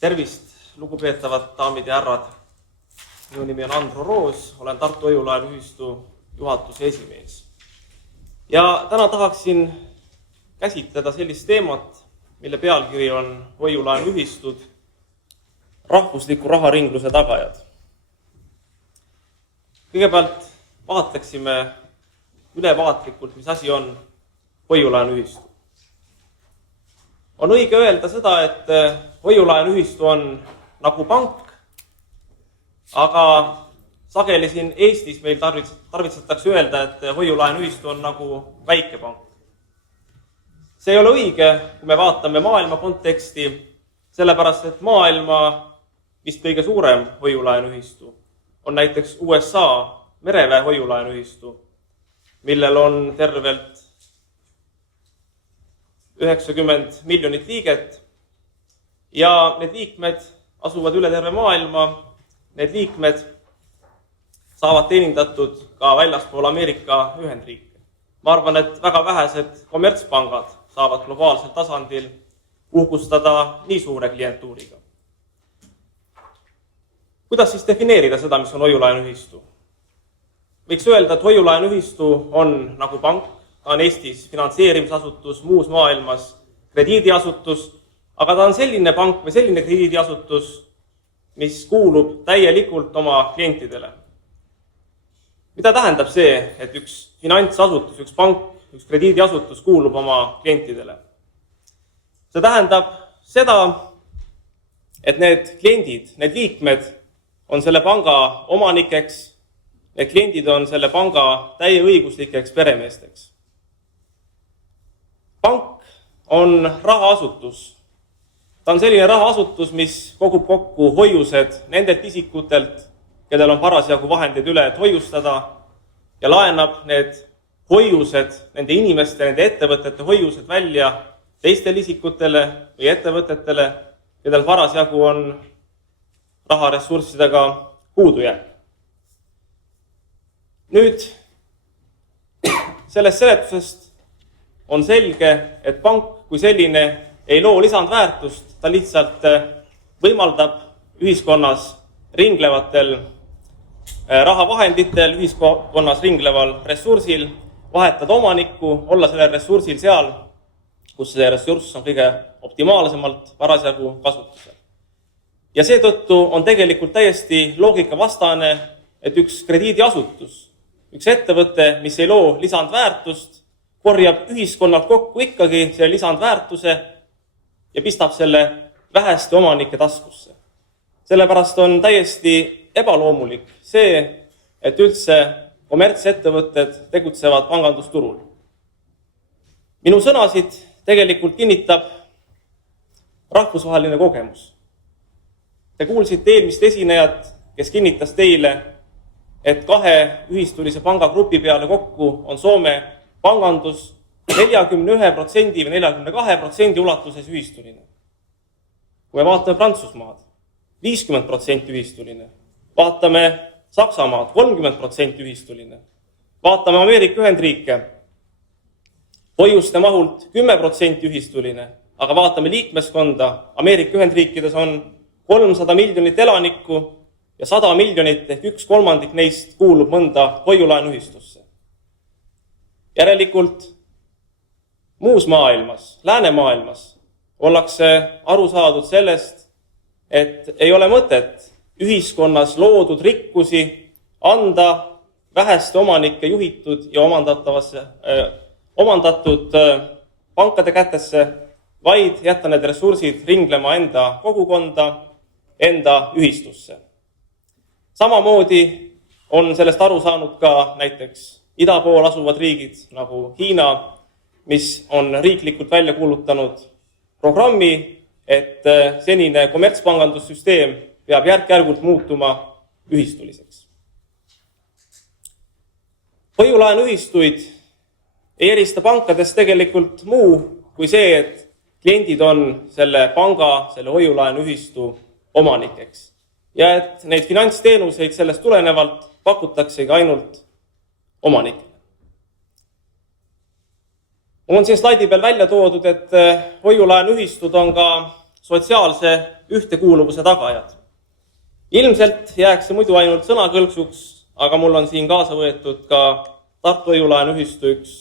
Tervist, lugupeetavad daamid ja härrad. Minu nimi on Andro Roos, olen Tartu Hoiu-laenuühistu juhatuse esimees. Ja täna tahaksin käsitleda sellist teemat, mille pealkiri on Hoiu-laenuühistud, rahvusliku raharingluse tagajad. Kõigepealt vaatleksime ülevaatlikult, mis asi on hoiu-laenuühistu. On õige öelda seda, et hoiu-laenuühistu on nagu pank, aga sageli siin Eestis meil tarvitsetakse öelda, et hoiu-laenuühistu on nagu väike pank. See ei ole õige, kui me vaatame maailma konteksti, sellepärast et maailma vist kõige suurem hoiu-laenuühistu on näiteks USA mereväe hoiu-laenuühistu, millel on tervelt 90 miljonit liiget ja need liikmed asuvad üle terve maailma. Need liikmed saavad teenindatud ka väljaspool Ameerika Ühendriike. Ma arvan, et väga vähesed kommertspangad saavad globaalsel tasandil uhkustada nii suure klientuuriga. Kuidas siis defineerida seda, mis on hoiu-laenuühistu? Võiks öelda, et hoiu-laenuühistu on nagu pank. Ta on Eestis finantseerimisasutus, muus maailmas krediidiasutus, aga ta on selline pank või selline krediidiasutus, mis kuulub täielikult oma klientidele. Mida tähendab see, et üks finantsasutus, üks pank, üks krediidiasutus kuulub oma klientidele? See tähendab seda, et need kliendid, need liikmed on selle panga omanikeks, need kliendid on selle panga täieõiguslikeks peremeesteks. Pank on rahaasutus. Ta on selline rahaasutus, mis kogub kokku hoiused nendelt isikutelt, kellel on parasjagu vahendeid üle, et hoiustada, ja laenab need hoiused, nende inimeste, nende ettevõtete hoiused välja teistele isikutele või ettevõtetele, kellel parasjagu on raharessurssidega puudujääk. Nüüd, sellest seletusest on selge, et pank kui selline ei loo lisandväärtust, ta lihtsalt võimaldab ühiskonnas ringlevatel rahavahenditel, ühiskonnas ringleval ressursil vahetada omanikku, olla sellel ressursil seal, kus see ressurss on kõige optimaalsemalt parasjagu kasutusel. Ja seetõttu on tegelikult täiesti loogikavastane, et üks krediidiasutus, üks ettevõte, mis ei loo lisandväärtust, korjab ühiskonnalt kokku ikkagi selle lisandväärtuse ja pistab selle väheste omanike taskusse. Sellepärast on täiesti ebaloomulik see, et üldse kommertsettevõtted tegutsevad pangandusturul. Minu sõnasid tegelikult kinnitab rahvusvaheline kogemus. Te kuulsite eelmist esinejat, kes kinnitas teile, et 2 ühistulise pangagrupi peale kokku on Soome pangandus 41% või 42% ulatuses ühistuline. Kui me vaatame Prantsusmaad, 50% ühistuline. Vaatame Saksamaad, 30% ühistuline. Vaatame Ameerika Ühendriike, hoiuste mahult 10% ühistuline. Aga vaatame liikmeskonda, Ameerika Ühendriikides on 300 miljonit elanikku ja 100 miljonit ehk 1/3 neist kuulub mõnda hoiu-laenuühistusse. Järelikult muus maailmas, läänemaailmas ollakse aru saadud sellest, et ei ole mõtet ühiskonnas loodud rikkusi anda väheste omanike juhitud ja omandatud pankade kätesse, vaid jätta need ressursid ringlema enda kogukonda, enda ühistusse. Samamoodi on sellest aru saanud ka näiteks ida pool asuvad riigid nagu Hiina, mis on riiklikult välja kuulutanud programmi, et senine kommertspangandussüsteem peab järk-järgult muutuma ühistuliseks. Hoiu-laenuühistuid ei erista pankadest tegelikult muu kui see, et kliendid on selle panga, selle hoiu-laenuühistu omanikeks ja et neid finantsteenuseid sellest tulenevalt pakutaksegi ainult omanikele. On siin slaidi peal välja toodud, et hoiu-laenuühistud on ka sotsiaalse ühtekuuluvuse tagajad. Ilmselt jääks see muidu ainult sõnakõlksuks, aga mul on siin kaasa võetud ka Tartu Hoiu-laenuühistu üks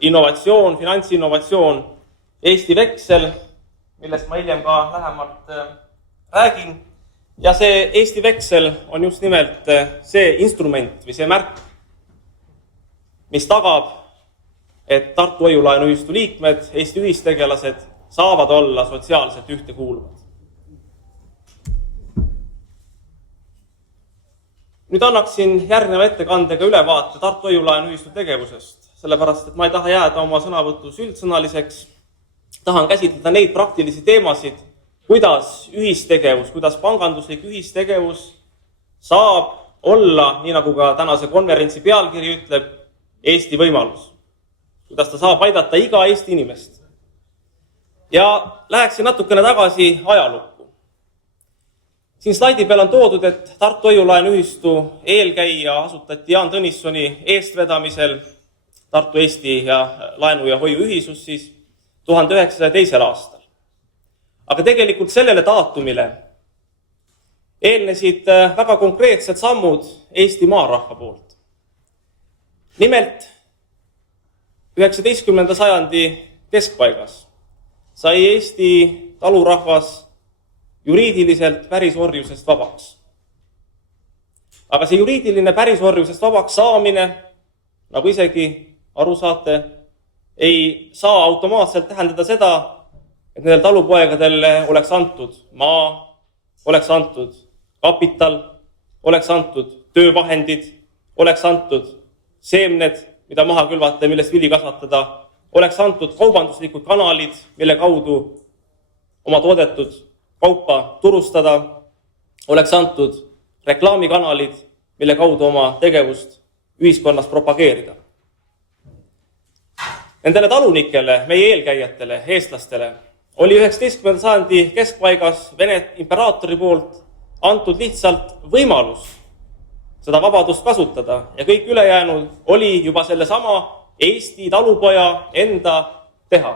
innovatsioon, finantsinnovatsioon, Eesti Veksel, millest ma hiljem ka lähemalt räägin. Ja see Eesti Veksel on just nimelt see instrument või see märk, mis tagab, et Tartu Hoiu-laenuühistu liikmed, Eesti ühistegelased saavad olla sotsiaalselt ühtekuuluvad. Nüüd annaksin järgneva ettekandega ülevaate Tartu Hoiu-laenuühistu tegevusest, sellepärast, et ma ei taha jääda oma sõnavõtus üldsõnaliseks. Tahan käsitleda neid praktilisi teemasid, kuidas ühistegevus, kuidas panganduslik ühistegevus saab olla, nii nagu ka tänase konverentsi pealkiri ütleb, Eesti võimalus. Kuidas ta saab aidata iga Eesti inimest. Ja läheksin natukene tagasi ajalukku. Siin slaidi peal on toodud, et Tartu Hoiu-laenuühistu eelkäija asutati Jaan Tõnissoni eestvedamisel Tartu Eesti ja laenu- ja hoiuühisus siis 1902. aastal. Aga tegelikult sellele daatumile eelnesid väga konkreetsed sammud Eesti maarahva poolt. Nimelt 19. sajandi keskpaigas sai Eesti talurahvas juriidiliselt pärisorjusest vabaks. Aga see juriidiline pärisorjusest vabaks saamine, nagu isegi aru saate, ei saa automaatselt tähendada seda, et nendel talupoegadel oleks antud maa, oleks antud kapital, oleks antud töövahendid, oleks antud seemned, mida maha külvata ja millest vili kasvatada, oleks antud kaubanduslikud kanalid, mille kaudu oma toodetud kaupa turustada, oleks antud reklaamikanalid, mille kaudu oma tegevust ühiskonnas propageerida. Nendele talunikele, meie eelkäijatele, eestlastele, oli 19. sajandi keskpaigas Vene imperaatori poolt antud lihtsalt võimalus seda vabadust kasutada ja kõik ülejäänud oli juba sellesama Eesti talupoja enda teha.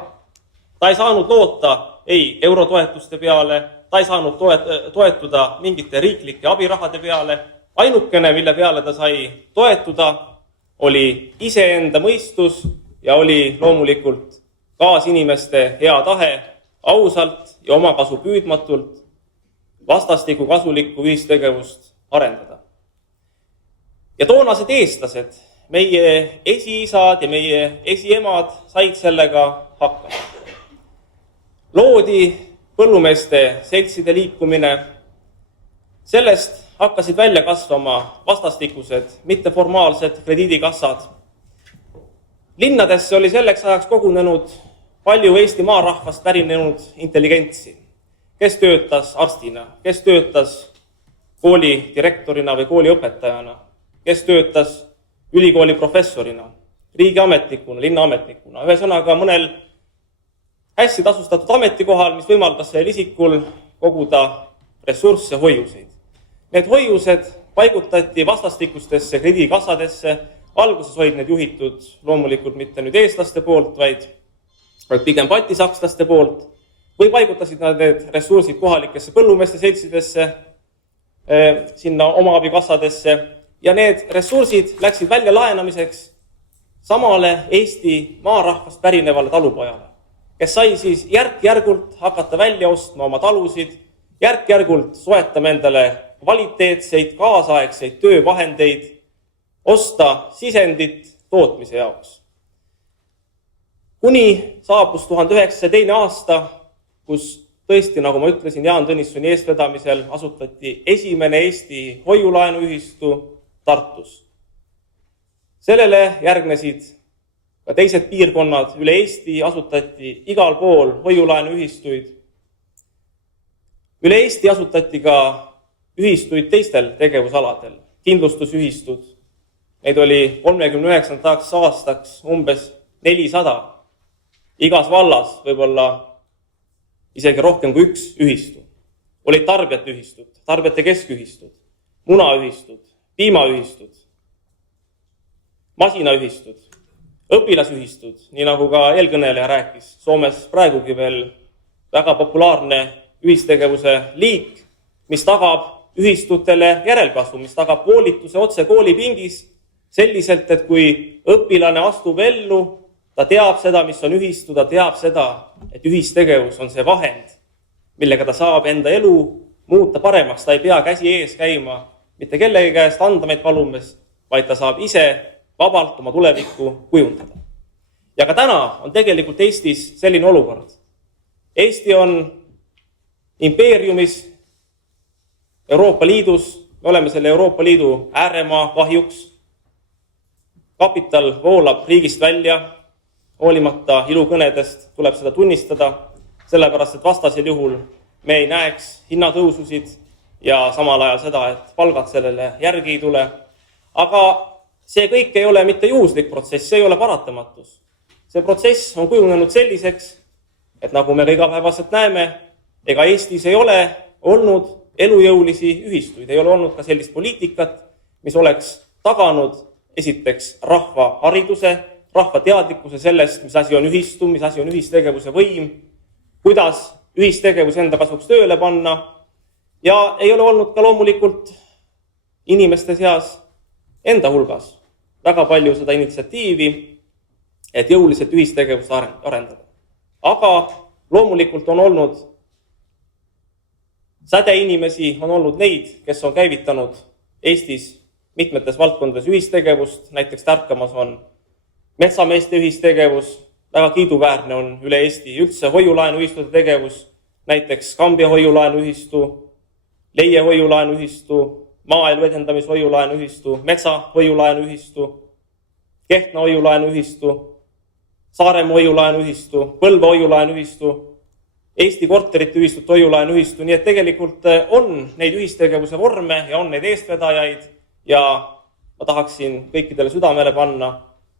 Ta ei saanud loota ei eurotoetuste peale, ta ei saanud toetuda mingite riiklike abirahade peale. Ainukene, mille peale ta sai toetuda, oli iseenda mõistus ja oli loomulikult kaasinimeste hea tahe ausalt ja omakasu püüdmatult vastastikku kasulikku ühistegevust arendada. Ja toonased eestlased, meie esiisad ja meie esiemad said sellega hakkama. Loodi põllumeeste seltside liikumine, sellest hakkasid välja kasvama vastastikused, mitteformaalsed krediidikassad. Linnadesse oli selleks ajaks kogunenud palju Eesti maarahvast pärinenud intelligentsi, kes töötas arstina, kes töötas kooli direktorina või kooliõpetajana, kes töötas ülikooli professorina, riigiametnikuna, linnaametnikuna, ühesõnaga mõnel hästi tasustatud ametikohal, mis võimaldas sellel isikul koguda ressursse, hoiuseid. Need hoiused paigutati vastastikustesse krediidikassadesse, alguses olid need juhitud loomulikult mitte nüüd eestlaste poolt, vaid pigem baltisakslaste poolt, või paigutasid nad need ressursid kohalikesse põllumeeste seltsidesse, sinna omaabikassadesse, ja need ressursid läksid välja laenamiseks samale Eesti maarahvast pärinevale talupojale, kes sai siis järk-järgult hakata välja ostma oma talusid, järk-järgult soetama endale kvaliteetseid, kaasaegseid töövahendeid, osta sisendit tootmise jaoks. Kuni saabus 1902. aasta, kus tõesti, nagu ma ütlesin, Jaan Tõnissoni eestvedamisel asutati esimene Eesti hoiulaenuühistu Tartus. Sellele järgnesid ka teised piirkonnad üle Eesti, asutati igal pool hoiulaenuühistuid. Üle Eesti asutati ka ühistuid teistel tegevusaladel, kindlustusühistud. Neid oli 39. aastaks umbes 400. Igas vallas võib-olla isegi rohkem kui üks ühistu. Olid tarbijate ühistud, tarbijate keskühistud, munaühistud, piimaühistud, masinaühistud, õpilasühistud, nii nagu ka eelkõneleja rääkis. Soomes praegugi veel väga populaarne ühistegevuse liik, mis tagab ühistutele järelkasvu, mis tagab koolituse otse koolipingis selliselt, et kui õpilane astub ellu, ta teab seda, mis on ühistu, ta teab seda, et ühistegevus on see vahend, millega ta saab enda elu muuta paremaks, ta ei pea käsi ees käima, mitte kellegi käest andmeid palumes, vaid ta saab ise vabalt oma tulevikku kujundada. Ja ka täna on tegelikult Eestis selline olukord. Eesti on impeeriumis, Euroopa Liidus, me oleme selle Euroopa Liidu ääremaa kahjuks, kapital voolab riigist välja, hoolimata ilukõnedest tuleb seda tunnistada, sellepärast et vastasel juhul me ei näeks hinnatõususid ja samal ajal seda, et palgad sellele järgi ei tule. Aga see kõik ei ole mitte juhuslik protsess, see ei ole paratamatus. See protsess on kujunenud selliseks, et nagu me igapäevaselt näeme, ega Eestis ei ole olnud elujõulisi ühistuid, ei ole olnud ka sellist poliitikat, mis oleks taganud esiteks rahva hariduse, rahva teadlikkuse sellest, mis asi on ühistu, mis asi on ühistegevuse võim, kuidas ühistegevus enda kasuks tööle panna ja ei ole olnud ka loomulikult inimeste seas enda hulgas väga palju seda initsiatiivi, et jõuliselt ühistegevust arendada. Aga loomulikult on olnud sädeinimesi, on olnud neid, kes on käivitanud Eestis mitmetes valdkondades ühistegevust, näiteks tärkamas on metsameeste ühistegevus, väga kiiduväärne on üle Eesti üldse hoiulaenuühistute tegevus, näiteks Kambja hoiulaenuühistu, Leie hoiulaenuühistu, Maaelu edendamise hoiulaenuühistu, Metsa hoiulaenuühistu, Kehtna hoiulaenuühistu, Saaremaa hoiulaenuühistu, Põlva hoiulaenuühistu, Eesti korterite ühistut hoiulaenuühistu, nii et tegelikult on neid ühistegevuse vorme ja on neid eestvedajaid ja ma tahaksin kõikidele südamele panna,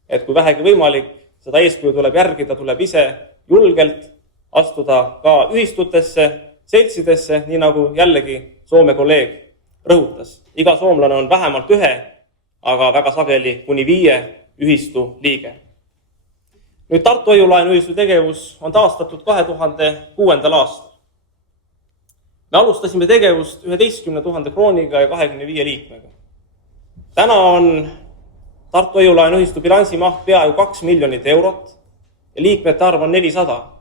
et kui vähegi võimalik, seda eeskuju tuleb järgida, tuleb ise julgelt astuda ka ühistutesse, seltsidesse, nii nagu jällegi Soome kolleeg rõhutas. Iga soomlane on vähemalt ühe, aga väga sageli kuni 5 ühistu liige. Nüüd Tartu hoiulaenuühistu tegevus on taastatud 2006. aastal. Me alustasime tegevust 11 000 krooniga ja 25 liikmega. Täna on Tartu hoiulaenuühistu bilansimaht peaaegu 2 miljonit eurot ja liikmete arv on 400.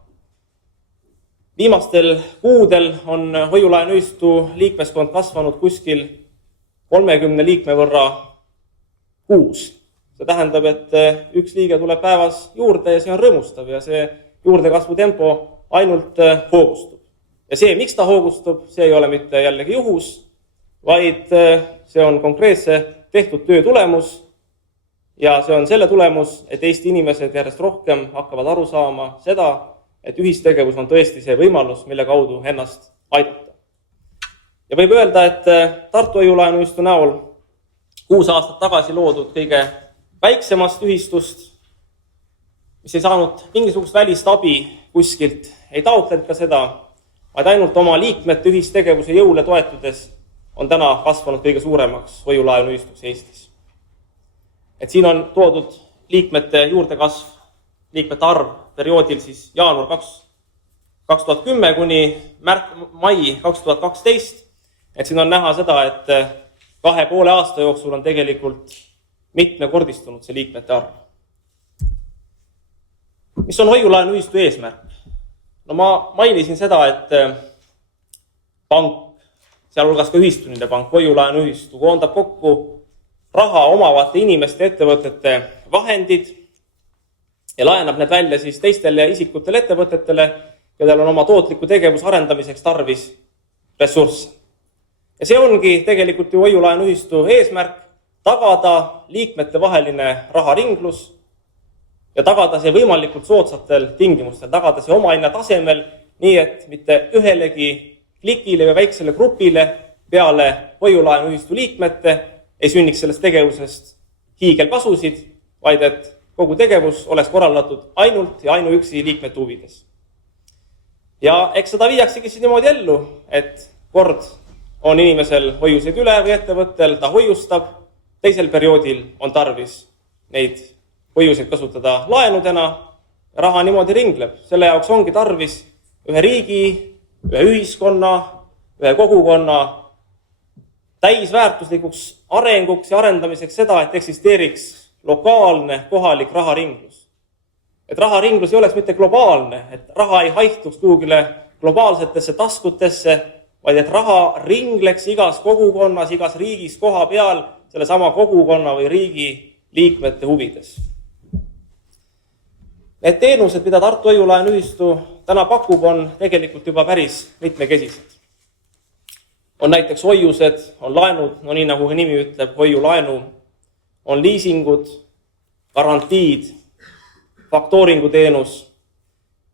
Viimastel kuudel on hoiulaenuühistu liikmeskond kasvanud kuskil 30 liikme võrra kuus. See tähendab, et üks liige tuleb päevas juurde ja see on rõõmustav ja see juurdekasvu tempo ainult hoogustub. Ja see, miks ta hoogustub, see ei ole mitte jällegi juhus, vaid see on konkreetse tehtud töö tulemus ja see on selle tulemus, et Eesti inimesed järjest rohkem hakkavad aru saama seda, et ühistegevus on tõesti see võimalus, mille kaudu ennast aidata. Ja võib öelda, et Tartu hoiulaenuühistu näol 6 aastat tagasi loodud kõige väiksemast ühistust, mis ei saanud mingisugust välist abi kuskilt, ei taotlenud ka seda, vaid ainult oma liikmete ühistegevuse jõule toetudes on täna kasvanud kõige suuremaks hoiulaenuühistuks Eestis. Et siin on toodud liikmete juurdekasv, liikmete arv perioodil siis jaanuar 2010 kuni mai 2012, et siin on näha seda, et 2,5 aasta jooksul on tegelikult mitmekordistunud see liikmete arv. Mis on hoiulaenuühistu eesmärk? No ma mainisin seda, et pank, sealhulgas ka ühistuline pank, hoiulaenuühistu koondab kokku raha omavate inimeste ettevõtete vahendid ja laenab need välja siis teistele isikutele ettevõtetele, kellel on oma tootliku tegevuse arendamiseks tarvis ressursse. Ja see ongi tegelikult ju hoiulaenuühistu eesmärk, tagada liikmete vaheline raharinglus ja tagada see võimalikult soodsatel tingimustel, tagada see omahinna tasemel, nii et mitte ühelegi klikile või väiksele grupile peale hoiulaenuühistu liikmete ei sünniks sellest tegevusest hiigelkasusid, vaid et kogu tegevus oleks korraldatud ainult ja ainuüksi liikmete huvides. Ja eks seda viiaksegi siis niimoodi ellu, et kord on inimesel hoiuseid üle või ettevõttel, ta hoiustab, teisel perioodil on tarvis neid hoiuseid kasutada laenudena ja raha niimoodi ringleb. Selle jaoks ongi tarvis ühe riigi ühe ühiskonna, ühe kogukonna täisväärtuslikuks arenguks ja arendamiseks seda, et eksisteeriks lokaalne kohalik raharinglus. Et raharinglus ei oleks mitte globaalne, et raha ei haihtuks kuhugile globaalsetesse taskutesse, vaid et raha ringleks igas kogukonnas, igas riigis koha peal selle sama kogukonna või riigi liikmete huvides. Need teenused, mida Tartu Hoiu-laenuühistu täna pakub, on tegelikult juba päris mitmekesised. On näiteks hoiused, on laenud, no nii nagu nimi ütleb, hoiulaenu, on liisingud, garantiid, faktooringuteenus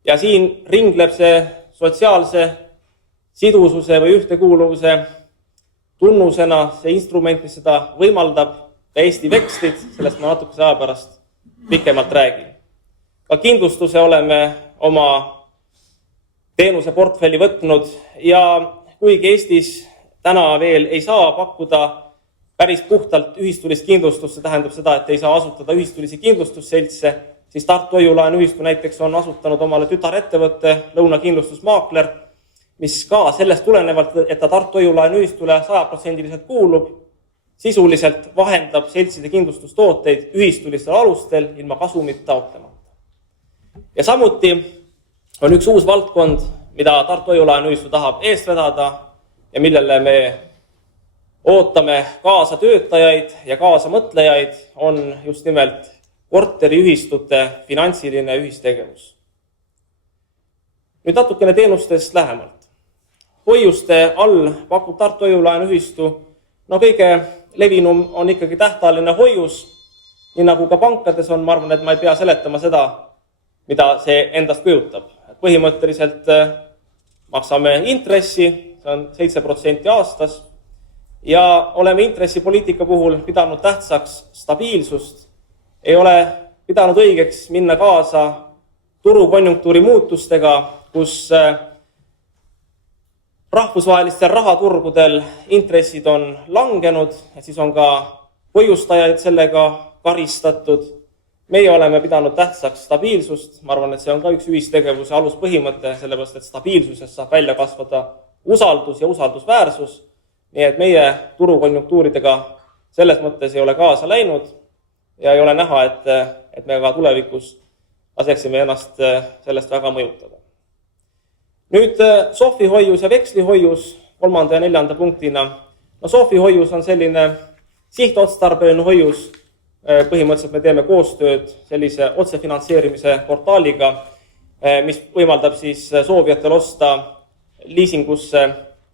ja siin ringleb see sotsiaalse sidususe või ühtekuuluvuse tunnusena see instrument, mis seda võimaldab, ka Eesti vekslid, sellest ma natukese aja pärast pikemalt räägin. Ka kindlustuse oleme oma teenuseportfelli võtnud ja kuigi Eestis täna veel ei saa pakkuda päris puhtalt ühistulist kindlustust, see tähendab seda, et ei saa asutada ühistulisi kindlustusseltse, siis Tartu Hoiu-laenuühistu näiteks on asutanud omale tütarettevõtte Lõuna kindlustusmaakler, mis ka sellest tulenevalt, et ta Tartu Hoiu-laenuühistule 100% kuulub, sisuliselt vahendab seltside kindlustustooteid ühistulistel alustel ilma kasumit taotlemata. Ja samuti on üks uus valdkond, mida Tartu Hoiu-laenuühistu tahab eest vedada ja millele me ootame kaasa töötajaid ja kaasa mõtlejaid, on just nimelt korteriühistute finantsiline ühistegevus. Nüüd natukene teenustest lähemalt. Hoiuste all pakub Tartu Hoiu-laenuühistu, no kõige levinum on ikkagi tähtajaline hoius, nii nagu ka pankades on, ma arvan, et ma ei pea seletama seda, mida see endast kujutab. Põhimõtteliselt maksame intressi, see on 7% aastas, ja oleme intressipoliitika puhul pidanud tähtsaks stabiilsust, ei ole pidanud õigeks minna kaasa turukonjunktuuri muutustega, kus rahvusvahelistel rahaturgudel intressid on langenud, et siis on ka hoiustajaid sellega karistatud. Meie oleme pidanud tähtsaks stabiilsust, ma arvan, et see on ka üks ühistegevuse aluspõhimõte, sellepärast et stabiilsusest saab välja kasvada usaldus ja usaldusväärsus, nii et meie turukonjunktuuridega selles mõttes ei ole kaasa läinud ja ei ole näha, et me ka tulevikus laseksime ennast sellest väga mõjutada. Nüüd sohvihoius ja vekslihoius 3. ja 4. punktina. No sohvihoius on selline sihtotstarbeline hoius, põhimõtteliselt me teeme koostööd sellise otsefinantseerimise portaaliga, mis võimaldab siis soovijatel osta liisingusse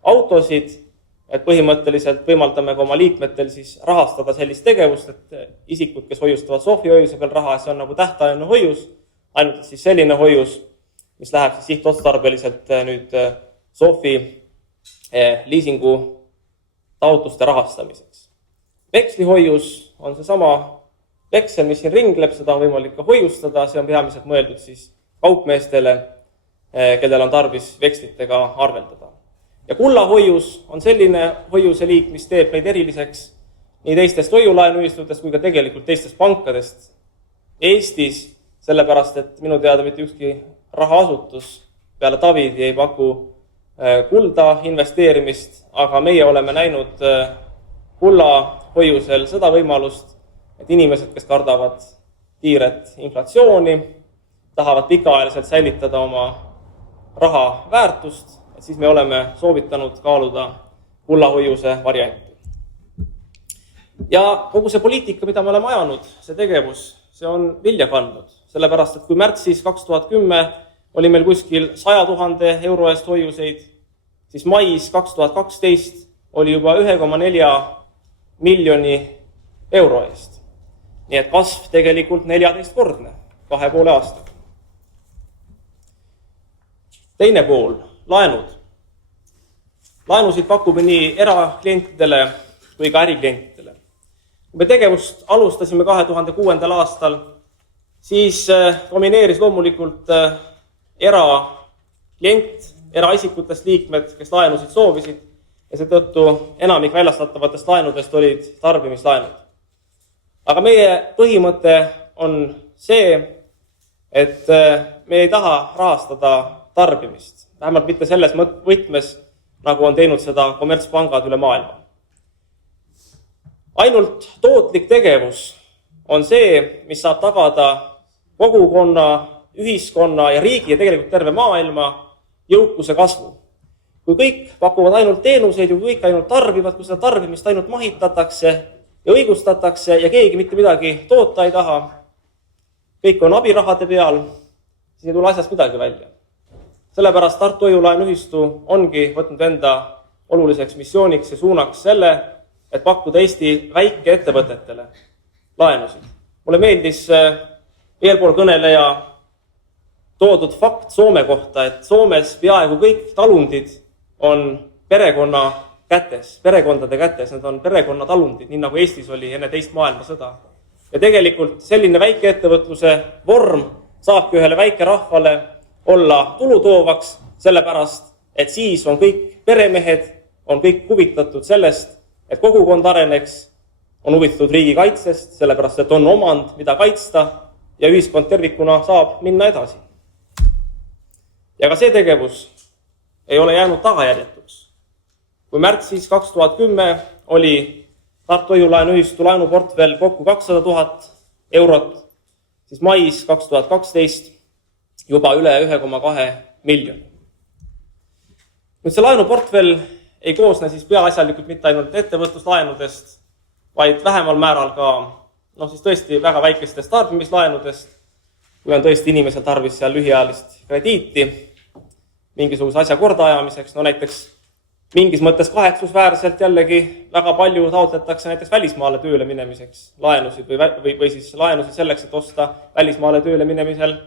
autosid, et põhimõtteliselt võimaldame ka oma liikmetel siis rahastada sellist tegevust, et isikud, kes hoiustavad sohvihoiuse peal raha, see on nagu tähtajaline hoius, ainult siis selline hoius, mis läheb siis sihtotstarbeliselt nüüd sohvi liisingu taotluste rahastamiseks. Vekslihoius on see sama veksel, mis siin ringleb, seda on võimalik ka hoiustada, see on peamiselt mõeldud siis kaupmeestele, kellel on tarvis vekslitega arveldada. Ja kullahoius on selline hoiuse liik, mis teeb meid eriliseks nii teistest hoiulaenuühistutest kui ka tegelikult teistest pankadest Eestis, sellepärast et minu teada mitte ükski rahaasutus peale Tavidi ei paku kulda investeerimist, aga meie oleme näinud kullahoiusel seda võimalust, et inimesed, kes kardavad kiiret inflatsiooni, tahavad pikaajaliselt säilitada oma raha väärtust, et siis me oleme soovitanud kaaluda kullahoiuse varianti. Ja kogu see poliitika, mida me oleme ajanud, see tegevus, see on vilja kandnud, sellepärast et kui märtsis 2010 oli meil kuskil 100 000 euro eest hoiuseid, siis mais 2012 oli juba 1,4 miljoni euro eest. Nii et kasv tegelikult 14-kordne, 2,5 aastaga. Teine pool, laenud. Laenusid pakub nii eraklientidele kui ka äriklientidele. Kui me tegevust alustasime 2006. aastal, siis domineeris loomulikult eraklient, eraisikutest liikmed, kes laenusid soovisid ja seetõttu enamik väljastatavatest laenudest olid tarbimislaenud. Aga meie põhimõte on see, et me ei taha rahastada tarbimist. vähemalt mitte selles võtmes, nagu on teinud seda kommertspangad üle maailma. Ainult tootlik tegevus on see, mis saab tagada kogukonna, ühiskonna ja riigi ja tegelikult terve maailma jõukuse kasvu. Kui kõik pakuvad ainult teenuseid ja kui kõik ainult tarbivad, kui seda tarbimist ainult mahitatakse ja õigustatakse ja keegi mitte midagi toota ei taha, kõik on abirahade peal, siis ei tule asjast midagi välja. Sellepärast Tartu Hoiu-laenuühistu ongi võtnud enda oluliseks missiooniks ja suunaks selle, et pakkuda Eesti väikeettevõtetele laenusid. Mulle meeldis eelpool kõneleja toodud fakt Soome kohta, et Soomes peaaegu kõik talundid on perekonna kätes, perekondade kätes, need on perekonnatalundid, nii nagu Eestis oli enne teist maailmasõda. Ja tegelikult selline väikeettevõtluse vorm saabki ühele väikerahvale olla tulutoovaks, sellepärast, et siis on kõik peremehed, on kõik huvitatud sellest, et kogukond areneks, on huvitatud riigi kaitsest, sellepärast, et on omand, mida kaitsta ja ühiskond tervikuna saab minna edasi. Ja ka see tegevus ei ole jäänud tagajärjetuks. Kui märtsis 2010 oli Tartu Hoiu-laenuühistu laenuportfell kokku 200 000 eurot, siis mais 2012 juba üle 1,2 miljoni. Nüüd see laenuportfell ei koosne siis peaasjalikult mitte ainult ettevõtluslaenudest, vaid vähemal määral ka siis tõesti väga väikestest tarbimislaenudest, kui on tõesti inimesel tarvis seal lühiajalist krediiti mingisuguse asja kordaajamiseks, näiteks mingis mõttes kahetsusväärselt jällegi väga palju taotletakse näiteks välismaale tööle minemiseks laenusid või siis laenusid selleks, et osta välismaale tööle minemisel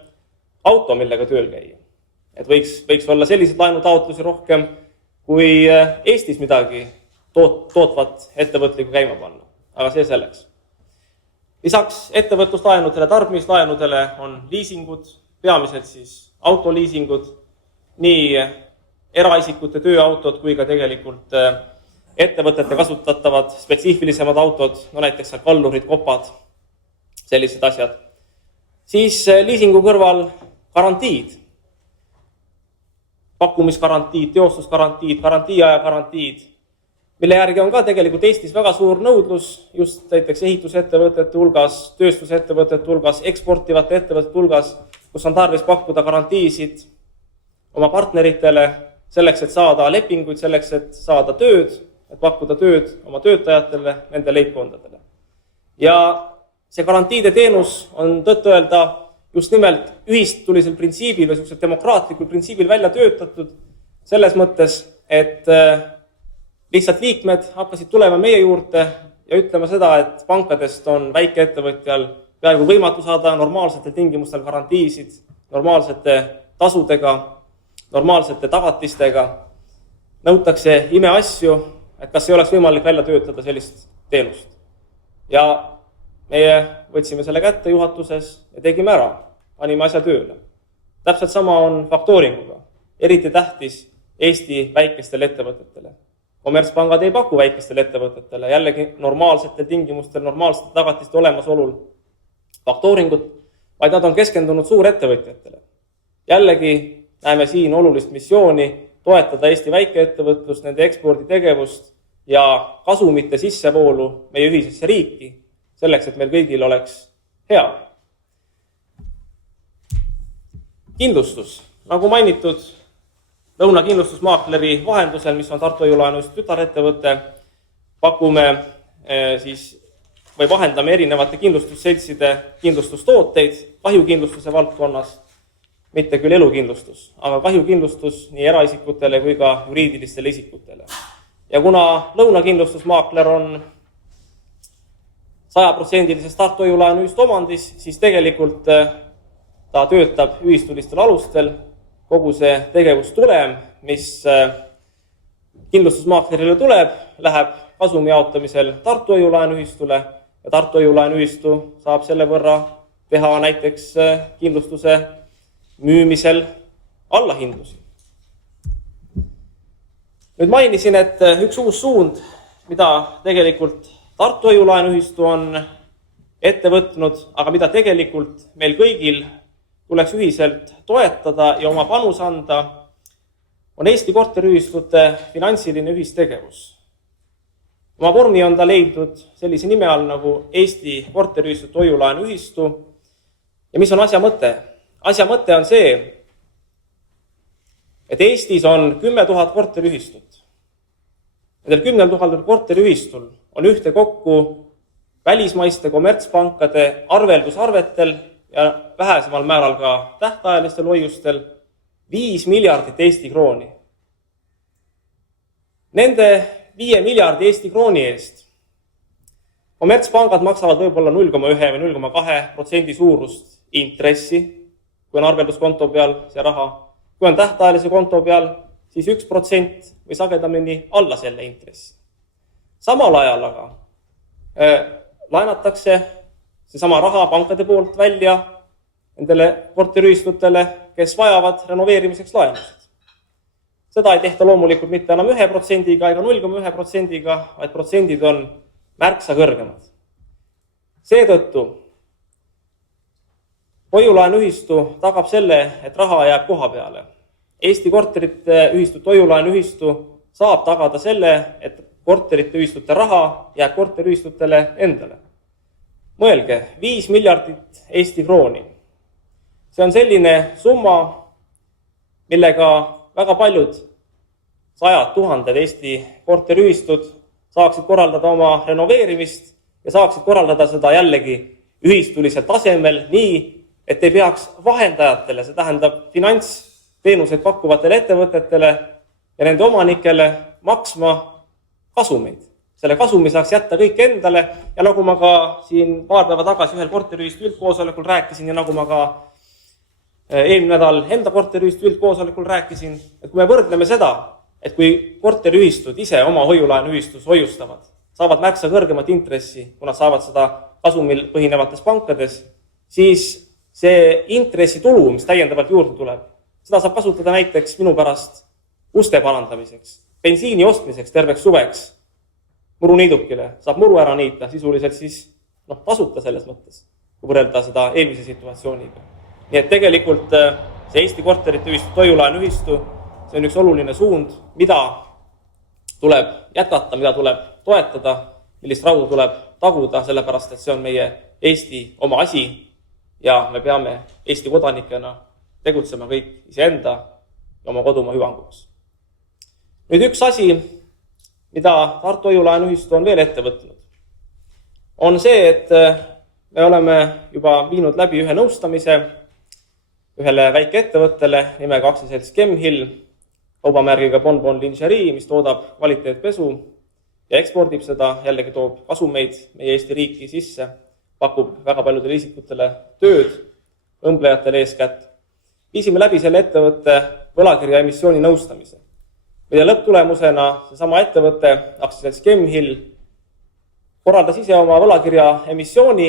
auto, millega tööl käia. Et võiks olla selliseid laenutaotlusi rohkem, kui Eestis midagi tootvat ettevõtlikku käima panna. Aga see selleks. Lisaks ettevõtluslaenudele, tarbimislaenudele on liisingud, peamiselt siis autoliisingud, nii eraisikute tööautod kui ka tegelikult ettevõtete kasutatavad spetsiifilisemad autod, näiteks kallurid, kopad, sellised asjad. Siis liisingu kõrval garantiid, pakkumisgarantiid, teostusgarantiid, garantiiaja garantiid, mille järgi on ka tegelikult Eestis väga suur nõudlus just näiteks ehitusettevõtete hulgas, tööstusettevõtete hulgas, eksportivate ettevõtete hulgas, kus on tarvis pakkuda garantiisid oma partneritele selleks, et saada lepinguid, selleks, et saada tööd, et pakkuda tööd oma töötajatele, nende leibkondadele. Ja see garantiide teenus on tõtt-öelda just nimelt ühistulisel printsiibil või demokraatlikul printsiibil välja töötatud selles mõttes, et lihtsalt liikmed hakkasid tulema meie juurde ja ütlema seda, et pankadest on väikeettevõtjal peaaegu võimatu saada normaalsetel tingimustel garantiisid, normaalsete tasudega, normaalsete tagatistega. Nõutakse imeasju, et kas ei oleks võimalik välja töötada sellist teenust. Ja meie võtsime selle kätte juhatuses ja tegime ära, panime asja tööle. Täpselt sama on faktooringuga, eriti tähtis Eesti väikestele ettevõtetele. Kommertspangad ei paku väikestele ettevõtetele, jällegi normaalsetel tingimustel, normaalsete tagatiste olemasolul faktooringut, vaid nad on keskendunud suurettevõtjatele. Jällegi näeme siin olulist missiooni toetada Eesti väikeettevõtlust, nende eksporditegevust ja kasumite sissevoolu meie ühisesse riiki, selleks, et meil kõigil oleks hea. Kindlustus, nagu mainitud, Lõuna kindlustusmaakleri vahendusel, mis on Tartu Hoiu-laenuühistu tütarettevõte, pakume või vahendame erinevate kindlustusseltside kindlustustooteid kahjukindlustuse valdkonnas, mitte küll elukindlustus, aga kahjukindlustus nii eraisikutele kui ka juriidilistele isikutele. Ja kuna Lõuna kindlustusmaakler on 100% Tartu Hoiu-laenuühistu omandis, siis tegelikult ta töötab ühistulistel alustel. Kogu see tegevustulem, mis kindlustusmaaklerile tuleb, läheb kasumi jaotamisel Tartu Hoiu-laenuühistule ja Tartu Hoiu-laenuühistu saab selle võrra teha näiteks kindlustuse müümisel allahindusi. Nüüd mainisin, et üks uus suund, mida tegelikult Tartu Hoiu-laenuühistu on ette võtnud, aga mida tegelikult meil kõigil tuleks ühiselt toetada ja oma panus anda, on Eesti korteriühistute finantsiline ühistegevus. Oma vormi on ta leidnud sellise nime all nagu Eesti korteriühistute hoiulaenuühistu. Ja mis on asja mõte? Asja mõte on see, et Eestis on 10 000 korteriühistut. Nendel 10 000 korteriühistul on ühtekokku välismaiste kommertspankade arveldusarvetel ja vähesemal määral ka tähtajalistel hoiustel 5 miljardit Eesti krooni. Nende 5 miljardi Eesti krooni eest kommertspangad maksavad võib-olla 0,1 või 0,2% suurust intressi, kui on arvelduskonto peal see raha. Kui on tähtajalise konto peal, siis 1% või sagedamini alla selle intressi. Samal ajal aga laenatakse seesama raha pankade poolt välja nendele korteriühistutele, kes vajavad renoveerimiseks laenusid. Seda ei tehta loomulikult mitte enam 1%-ga ega 0,1%-ga, vaid protsendid on märksa kõrgemad. Seetõttu hoiulaenuühistu tagab selle, et raha jääb koha peale. Eesti korterite ühistute hoiulaenuühistu saab tagada selle, et korterite ühistute raha jääb korteriühistutele endale. Mõelge, 5 miljardit Eesti krooni. See on selline summa, millega väga paljud 100 000 Eesti korteriühistud saaksid korraldada oma renoveerimist ja saaksid korraldada seda jällegi ühistulisel tasemel nii, et ei peaks vahendajatele, see tähendab finantsteenuseid pakkuvatele ettevõtetele ja nende omanikele maksma kasumeid. Selle kasumi saaks jätta kõik endale ja nagu ma ka siin paar päeva tagasi ühel korteriühistu üldkoosolekul rääkisin ja nagu ma ka eelmine nädal enda korteriühistu üldkoosolekul rääkisin, et kui me võrdleme seda, et kui korteriühistud ise oma hoiulaenuühistus hoiustavad, saavad märksa kõrgemat intressi, kui nad saavad seda kasumil põhinevates pankades, siis see intressitulu, mis täiendavalt juurde tuleb, seda saab kasutada näiteks minu pärast uste parandamiseks, bensiini ostmiseks terveks suveks, muruniidukile, saab muru ära niita, sisuliselt siis tasuta selles mõttes, kui võrrelda seda eelmise situatsiooniga. Nii et tegelikult see Eesti korterite ühistute hoiulaenuühistu, see on üks oluline suund, mida tuleb jätkata, mida tuleb toetada, millist rauda tuleb taguda, sellepärast et see on meie Eesti oma asi ja me peame Eesti kodanikena tegutsema kõik iseenda ja oma kodumaa hüvanguks. Nüüd üks asi, mida Tartu hoiulaenuühistu on veel ette võtnud, on see, et me oleme juba viinud läbi ühe nõustamise ühele väikeettevõttele nimega aktsiaselts Chemhill, kaubamärgiga Bonbon Lingerie, mis toodab kvaliteetpesu ja ekspordib seda, jällegi toob kasumeid meie Eesti riiki sisse, pakub väga paljudele isikutele tööd, õmblejatele eeskätt. Viisime läbi selle ettevõtte võlakirja emissiooni nõustamise. Mida lõpptulemusena seesama ettevõte, aktsiaselts Chemhill, korraldas ise oma võlakirja emissiooni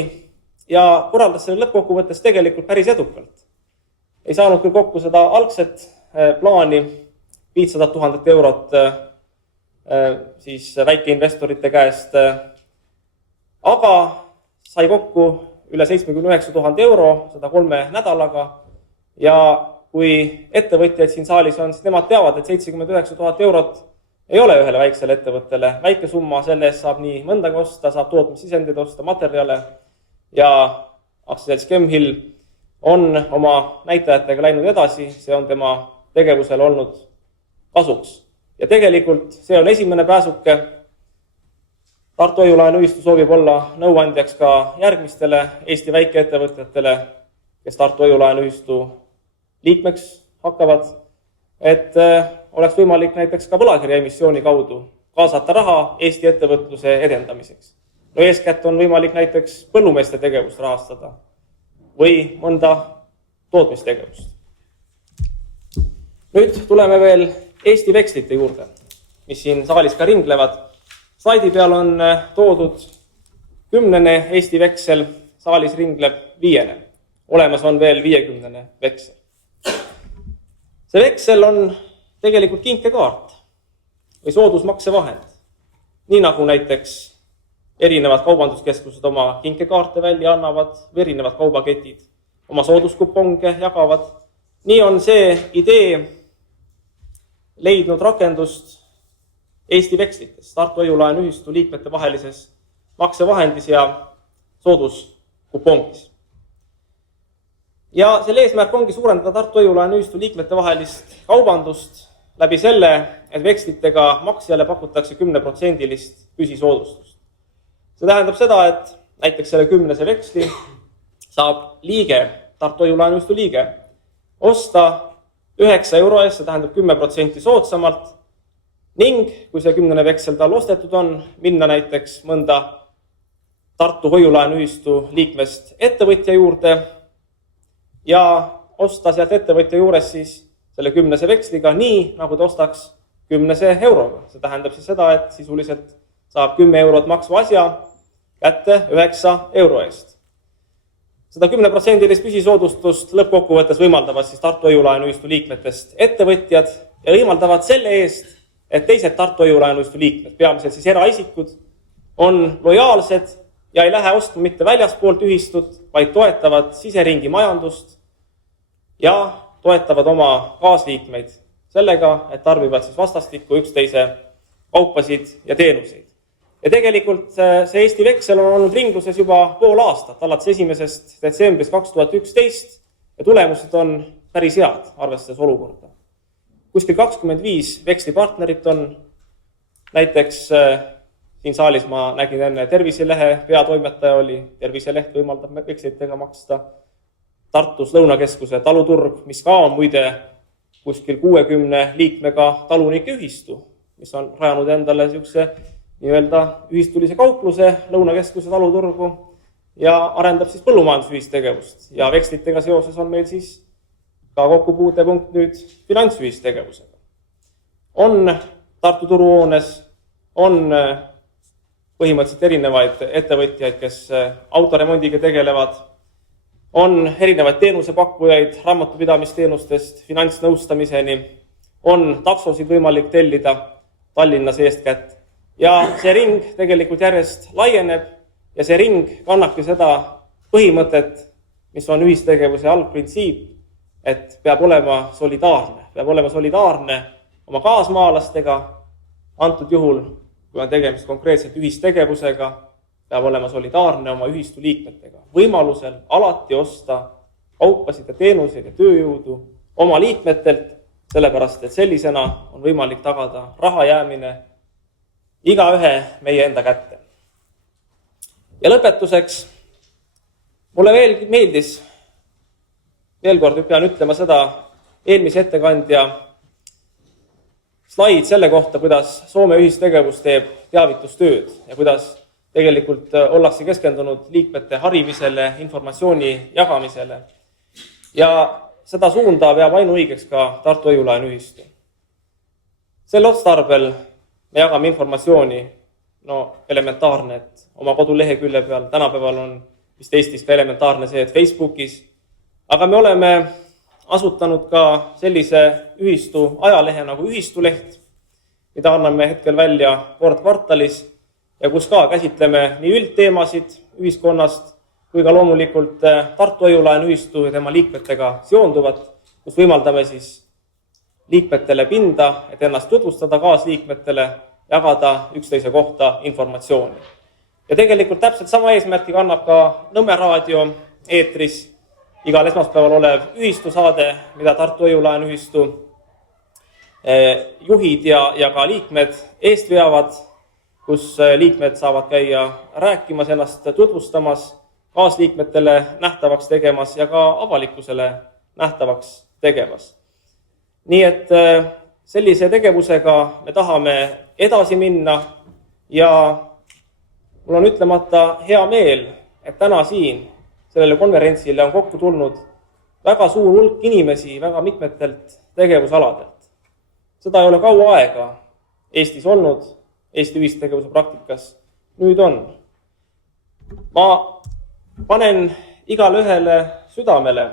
ja korraldas selle lõppkokkuvõttes tegelikult päris edukalt. Ei saanud küll kokku seda algset plaani, 500 000 eurot siis väikeinvestorite käest, aga sai kokku üle 79 000 euro, seda 3 nädalaga ja kui ettevõtjaid siin saalis on, siis nemad teavad, et 79 000 eurot ei ole ühele väiksele ettevõttele väike summa, selle eest saab nii mõndagi osta, saab tootmissisendid osta, materjale ja aktsiaselts Chemhill on oma näitajatega läinud edasi, see on tema tegevusel olnud kasuks. Ja tegelikult see on esimene pääsuke. Tartu hoiulaenuühistu soovib olla nõuandjaks ka järgmistele Eesti väikeettevõtjatele, kes Tartu hoiulaenuühistu liikmeks hakkavad, et oleks võimalik näiteks ka võlakirja emissiooni kaudu kaasata raha Eesti ettevõtluse edendamiseks. No eeskätt on võimalik näiteks põllumeeste tegevust rahastada või mõnda tootmistegevust. Nüüd tuleme veel Eesti vekslite juurde, mis siin saalis ka ringlevad. Slaidi peal on toodud 10. Eesti veksel, saalis ringleb 5. Olemas on veel 50. veksel. See veksel on tegelikult kinkekaart või soodusmaksevahend. Nii nagu näiteks erinevad kaubanduskeskused oma kinkekaarte välja annavad või erinevad kaubaketid oma sooduskuponge jagavad. Nii on see idee leidnud rakendust Eesti vekslites, Tartu Hoiu-laenuühistu liikmete vahelises maksevahendis ja sooduskupongis. Ja selle eesmärk ongi suurendada Tartu Hoiu-laenuühistu liikmete vahelist kaubandust läbi selle, et vekslitega maksjale pakutakse 10% püsisoodustust. See tähendab seda, et näiteks selle 10 veksli saab liige, Tartu Hoiu-laenuühistu liige, osta 9 euro eest, see tähendab 10% soodsamalt, ning kui see 10 veksel tal ostetud on, minna näiteks mõnda Tartu Hoiu-laenuühistu liikmest ettevõtja juurde ja osta sealt ettevõtja juures siis selle 10 veksliga nii, nagu ta ostaks 10 euroga. See tähendab siis seda, et sisuliselt saab 10 eurot maksva asja kätte 9 euro eest. Seda 10% püsisoodustust lõppkokkuvõttes võimaldavad siis Tartu Hoiu-laenuühistu liikmetest ettevõtjad ja võimaldavad selle eest, et teised Tartu Hoiu-laenuühistu liikmed, peamiselt siis eraisikud, on lojaalsed ja ei lähe ostma mitte väljaspoolt ühistut, vaid toetavad siseringi majandust ja toetavad oma kaasliikmeid sellega, et tarbivad siis vastastikku üksteise kaupasid ja teenuseid. Ja tegelikult see Eesti veksel on olnud ringluses juba pool aastat, alates 1. detsembrist 2011 ja tulemused on päris head, arvestades olukorda. Kuskil 25 vekslipartnerit on, näiteks siin saalis ma nägin enne Terviselehe peatoimetaja oli, Terviseleht võimaldab vekslitega maksta, Tartus Lõunakeskuse taluturg, mis ka on muide kuskil 60 liikmega talunike ühistu, mis on rajanud endale niisuguse nii-öelda ühistulise kaupluse Lõunakeskuse taluturgu ja arendab siis põllumajandusühistegevust. Ja vekslitega seoses on meil siis ka kokkupuutepunkt nüüd finantsühistegevusega. On Tartu turuhoones, on põhimõtteliselt erinevaid ettevõtjaid, kes autoremondiga tegelevad, on erinevaid teenusepakkujaid raamatupidamisteenustest finantsnõustamiseni, on taksosid võimalik tellida Tallinnas eestkätt. Ja see ring tegelikult järjest laieneb ja see ring kannabki seda põhimõtet, mis on ühistegevuse algprintsiip, et peab olema solidaarne oma kaasmaalastega, antud juhul, kui on tegemist konkreetselt ühistegevusega, peab olema solidaarne oma ühistu liikmetega. Võimalusel alati osta kaupasid ja teenuseid ja tööjõudu oma liikmetelt, sellepärast et sellisena on võimalik tagada raha jäämine igaühe meie enda kätte. Ja lõpetuseks, mulle veel meeldis, veel kord pean ütlema seda, eelmise ettekandja slaid selle kohta, kuidas Soome ühistegevus teeb teavitustööd ja kuidas tegelikult ollakse keskendunud liikmete harimisele, informatsiooni jagamisele. Ja seda suunda peab ainuõigeks ka Tartu Hoiu-laenuühistu. Sel otstarbel me jagame informatsiooni, elementaarne, et oma kodulehekülje peal, tänapäeval on vist Eestis ka elementaarne see, et Facebookis, aga me oleme asutanud ka sellise ühistu ajalehe nagu Ühistuleht, mida anname hetkel välja kord kvartalis ja kus ka käsitleme nii üldteemasid ühiskonnast kui ka loomulikult Tartu Hoiu-laenuühistu ja tema liikmetega seonduvat, kus võimaldame siis liikmetele pinda, et ennast tutvustada kaasliikmetele, jagada üksteise kohta informatsiooni. Ja tegelikult täpselt sama eesmärki kannab ka Nõmme raadio eetris igal esmaspäeval olev ühistusaade, mida Tartu Hoiu-laenuühistu juhid ja ka liikmed eest veavad, kus liikmed saavad käia rääkimas, ennast tutvustamas, kaasliikmetele nähtavaks tegemas ja ka avalikkusele nähtavaks tegemas. Nii et sellise tegevusega me tahame edasi minna ja mul on ütlemata hea meel, et täna siin sellele konverentsile on kokku tulnud väga suur hulk inimesi väga mitmetelt tegevusaladelt. Seda ei ole kaua aega Eestis olnud, Eesti ühistegevuse praktikas. Nüüd on. Ma panen igale ühele südamele,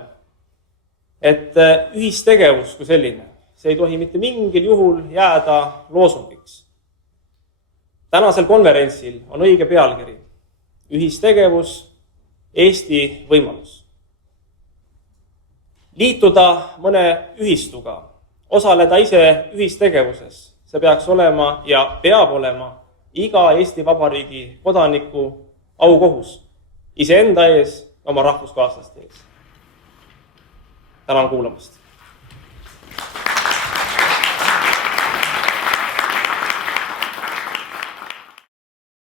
et ühistegevus kui selline, see ei tohi mitte mingil juhul jääda loosungiks. Tänasel konverentsil on õige pealkiri Ühistegevus, Eesti võimalus. Liituda mõne ühistuga osaleda ise ühistegevuses. See peaks olema ja peab olema iga Eesti Vabariigi kodaniku aukohus iseenda ees, oma rahvuskaaslaste ees. Tänan kuulamast.